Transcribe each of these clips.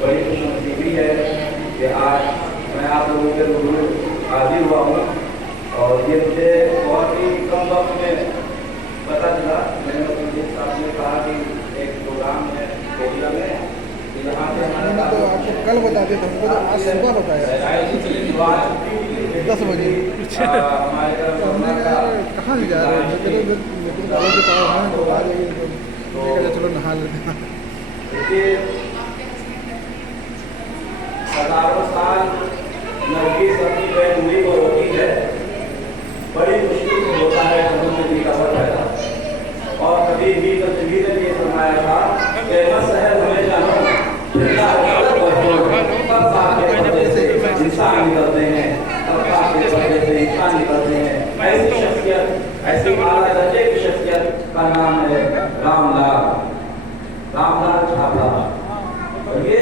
बड़ी खुशनसीबी है कि आज मैं आप लोगों के रूबरू हाजिर हुआ हूँ और ये मुझे बहुत ही कम वक्त में पता चला। मैंने अपने साथ में कहा कि एक प्रोग्राम है एरिया में, यहाँ से हमारा तो आपको कल बता दें, हमको तो आज सुबह बताया 10 बजे। हमारे हमने कहाँ से जा रहे हैं, लेकिन कॉलेज के पास हैं तो आ जाइए, तो चलो नहा लेते हैं। देखिए हजारों साल नरगिस अपनी बहनोई को रोती है, बड़ी मुश्किल से होता है समुद्र का पैदा। और कभी भी तस्वीर ने ये फरमाया था कि मत शहर हमें जानो इंसान निकलते हैं, इंसान निकलते हैं। ऐसी शख्सियत, ऐसी आला दर्जे की शख्सियत का नाम है रामलाल छापरा। और ये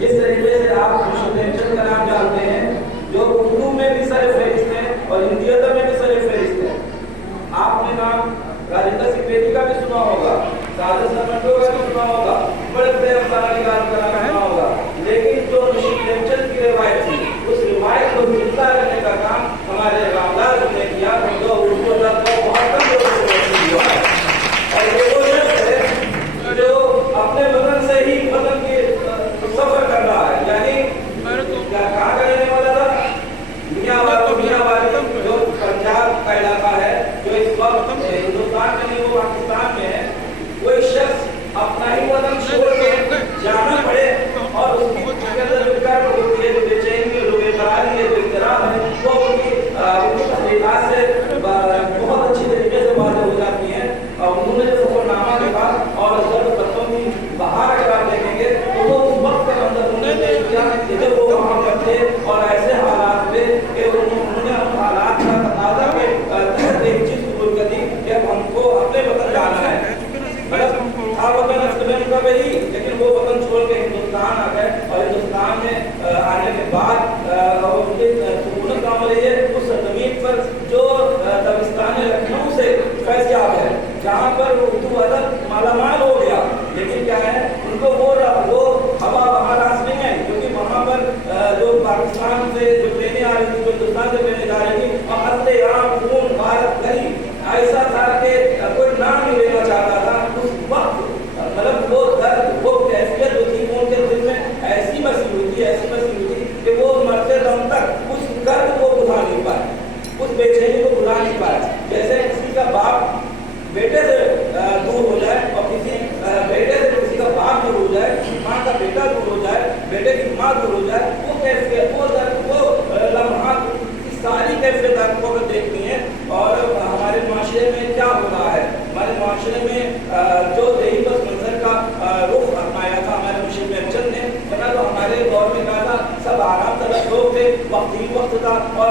जिस तरीके से आप प्रेमचंद का नाम जानते हैं, जो उर्दू में भी सरफहरिस्त है और हिंदीयत में भी सरफहरिस्त है। आपने नाम राजेंद्र सिंह बेदी का भी सुना होगा, साजिद सरमंडो का भी सुना होगा, बड़े बड़े अफसाना निगार का नाम सुना होगा। लेकिन जो ऋषि प्रेमचंद की रिवायत थी, उस रिवायत को जिंदा रखने का काम हमारे रामलाल ने किया, जो उर्दू बहुत कम लोगों से हुआ है। और ये वो शख्स है जो अपने वतन से ही वतन के सफर कर रहा है, यानी कहाँ का रहने वाला था, मियांवाली, जो पंजाब का इलाका है, जो इस वक्त हिंदुस्तान में नहीं वो पाकिस्तान में है। कोई शख्स अपना ही वतन छोड़ के जाना पड़े और उसकी कर्म होती है, जो बेचैनी, जो बेकरारी है, जो इख्तिराम है, वो उनकी तहरीकात से बहुत अच्छी तरीके से वाज़ेह हो जाती है। और उन्होंने जो सफरनामा लिखा और तत्वों की बाहर अगर आप देखेंगे तो वो उस वक्त के अंदर उन्होंने पेश किया कि जब वो वहाँ पर थे और ऐसे हालात में कि उन्होंने उन हालात का तकाज़ा के तहत एक चीज़ कबूल कर दी कि अब हमको अपने वतन जाना है। मतलब था वतन अस्कलन का वही, लेकिन वो वतन छोड़ के हिंदुस्तान आ गए और हिंदुस्तान में आने के बाद उनके सुकूनत का अमल है उस ज़मीन पर जो दबिस्तान लखनऊ से फैज़याब है, जहाँ पर उर्दू अदब मालामाल हो गया। लेकिन क्या है, उनको वो हवा वहाँ रास नहीं है, क्योंकि वहाँ पर जो पाकिस्तान से जो ट्रेनें आ रही थी, जो हिंदुस्तान से ट्रेनें जा रही थी, और हंसते यहाँ खून भारत नहीं ऐसा था कि कोई नाम नहीं लेना चाहता था उस वक्त। मतलब वो दर्द, वो कैफियत जो थी, वो उनके दिल में ऐसी बसी हुई थी कि वो मरते दम तक उस दर्द को बुझा नहीं पाए, उस बेचैनी को बुझा नहीं पाए। जैसे किसी का बाप बेटे से दूर हो जाए और किसी बेटे से किसी का बाप दूर हो जाए, माँ का बेटा दूर हो जाए, बेटे की माँ दूर हो जाए, वो कैफियत, वो दर्द, वो लम्हा, सारी कैफियत आपको अगर देखनी है। और हमारे माशरे में क्या हो रहा है, हमारे माशरे में जो देही बस मंजर का रुख अपनाया था हमारे मुंशी प्रेमचंद ने, वरना तो हमारे दौर में कहा था सब आराम तलक लोग थे, वक्त था और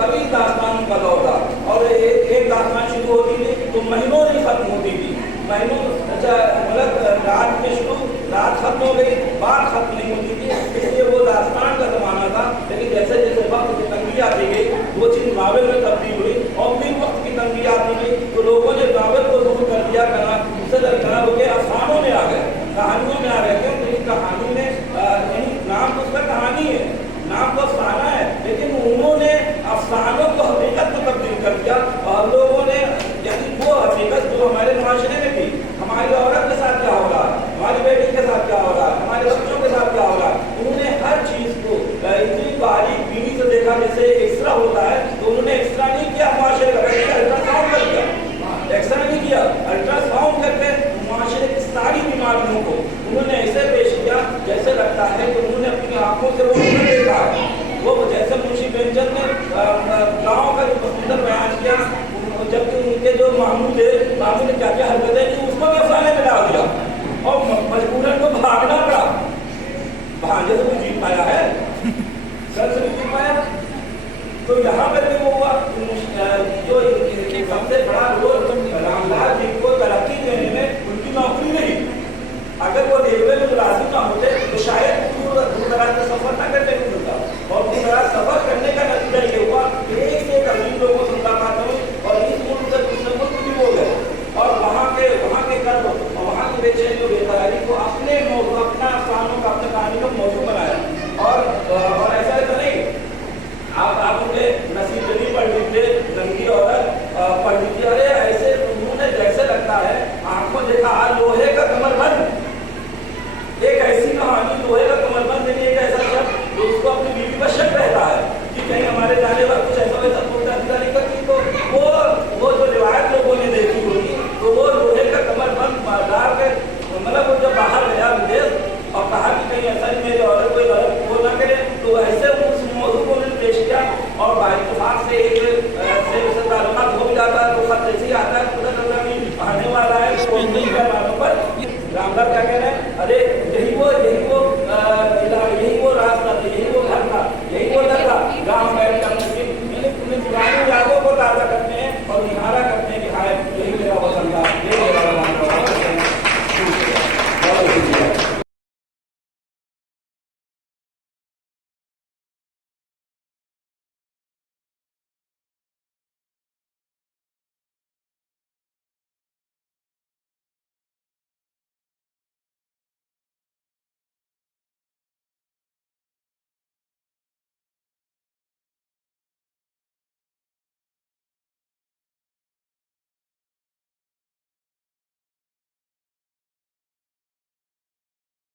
कभी दास्तान का दौर था। और एक दास्तान शुरू होती थी तो महीनों नहीं खत्म होती थी, महीनों मतलब रात में शुरू, रात खत्म हो गई, बात खत्म नहीं होती थी, इसलिए वो दास्तान का ज़माना था। लेकिन जैसे जैसे वक्त की तंगी आती गई, वो चीज़ नावल में तब्दील हुई और फिर वक्त की तंगी आती गई तो लोगों ने नावल को दूर कर दिया, उससे दरकिनार हो के अफसानों में आ गए, कहानियों में आ गए। क्यों? क्योंकि कहानी में नाम तो उसका कहानी है, नाम तो अफसाना है, लेकिन उन्होंने अफसानों को हकीकत में तब्दील कर दिया। और लोगों ने यानी वो हकीकत जो हमारे माशरे में थी, हमारी औरत के साथ क्या हो रहा है, हमारी बेटी के साथ क्या हो रहा है, हमारे बच्चों के साथ क्या हो रहा है, उन्होंने हर चीज़ को इतनी बारीक बीनी से देखा। जैसे एक्सरा होता है तो उन्होंने एक्सरा नहीं किया माशरे का, अल्ट्रासाउंड कर दिया, एक्सरा नहीं किया, अल्ट्रासाउंड करके माशरे की सारी बीमारियों को उन्होंने ऐसे पेश किया जैसे लगता है कि उन्होंने अपनी आंखों से वो देखा है। वो जैसे मुंशी प्रेमचंद ने गाँव का जो सुंदर बयान किया, जबकि उनके जो मामू ने क्या क्या हरकतें की उसको भी अफसाने में डाल दिया और मजबूरन को भागना पड़ा, भागे से की बेचैनी और बेकरारी को अपने मौजू, अपना अफसानों का, अपने कहानी का मौजू बनाया। और ऐसा नहीं, आप उनके नसीब नहीं पढ़ लीजिए, नंगी औरत पढ़ लीजिए, अरे ऐसे उन्होंने जैसे लगता है आंखों देखा लोहे का कमरबंद, एक ऐसी कहानी लोहे का कमरबंद नहीं, एक ऐसा शख्स जो उसको अपनी बीवी पर शक रहता है कि कहीं हमारे जाने पर कुछ ऐसा वैसा बोलता नहीं करती, तो वो जो रिवायत लोगों ने देखी होगी, तो वो लोहे का कमरबंद डाल के, मतलब वो जब बाहर गया विदेश और कहा कि कहीं ऐसा नहीं मेरी औरत कोई गलत वो ना करे, तो ऐसे उस मौजू को उन्होंने पेश किया और बाइतफाक से एक से ताल्लुकात हो भी जाता है, तो खत जैसे ही आता है खुदा आने वाला है, तो पर रामदास क्या कह रहे हैं, अरे